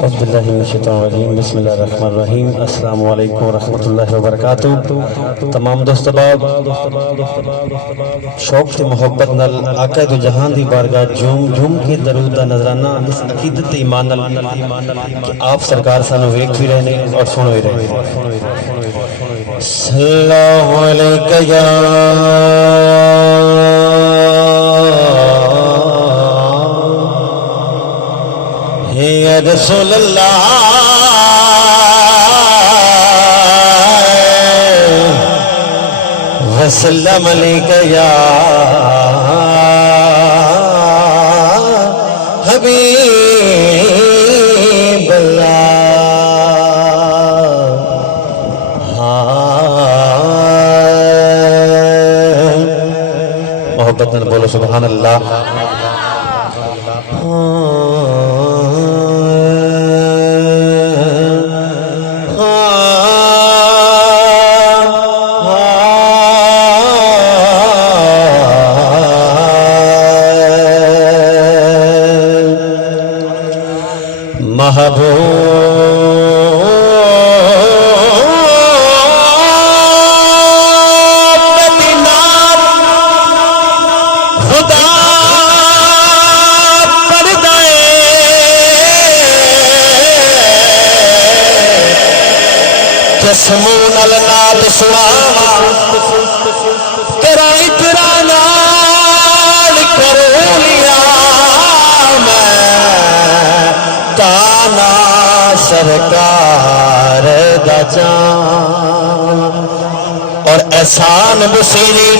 اعوذ باللہ من الشیطان الرجیم بسم اللہ الرحمن الرحیم السلام علیکم ورحمۃ اللہ وبرکاتہ۔ تمام دوست احباب شوق تے محبت نال آقا دو جہان دی بارگاہ جھوم جھوم کے درود دا نظرانہ اس عقیدت ایمان نال کہ آپ سرکار سانو ویکھ بھی رہے نے اور سن بھی رہے نے۔ صلی اللہ علیہ یا یا رسول اللہ وسلم علیک یا حبیب اللہ۔ محبت نال بولو سبحان اللہ۔ جسمون النات سواما ترائی ترا نال کرو لیا میں تانا سرکار دا جان اور احسان بصیری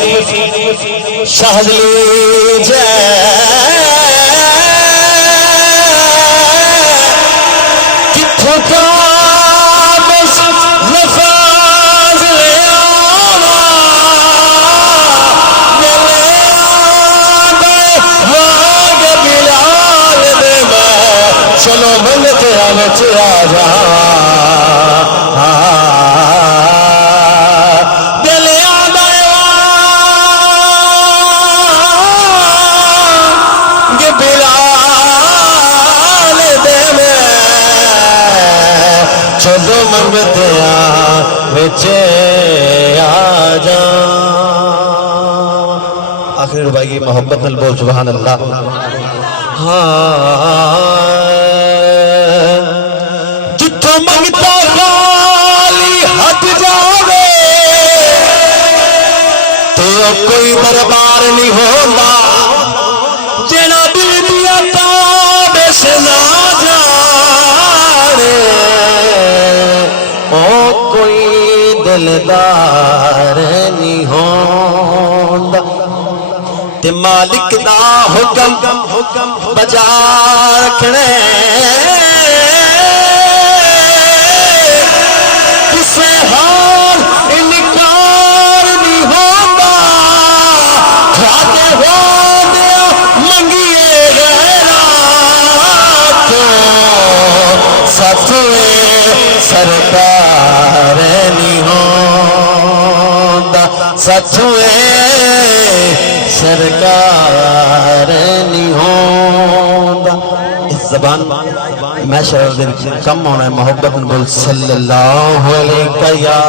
شاہدلی جے کتھوں کا آخری ربائی محبت نال بول سبحان اللہ۔ جتھوں منگتا خالی ہٹ جاوے تو کوئی دربار نہیں ہوتا جنا دل دیا تابے سے نہ جانے او کوئی دلدار نہیں ہوتا تے مالک دا حکم بجا رکھنے کسے حال انکار نہیں ہوتا کھاتے ہو دیا منگیے غیرات ستوے سرکار نہیں ہوتا ستوے سرکار نہیں ہوتا۔ اس زبان میں شعر دل کم ہونا ہے محبت بول صلی اللہ علیہ یا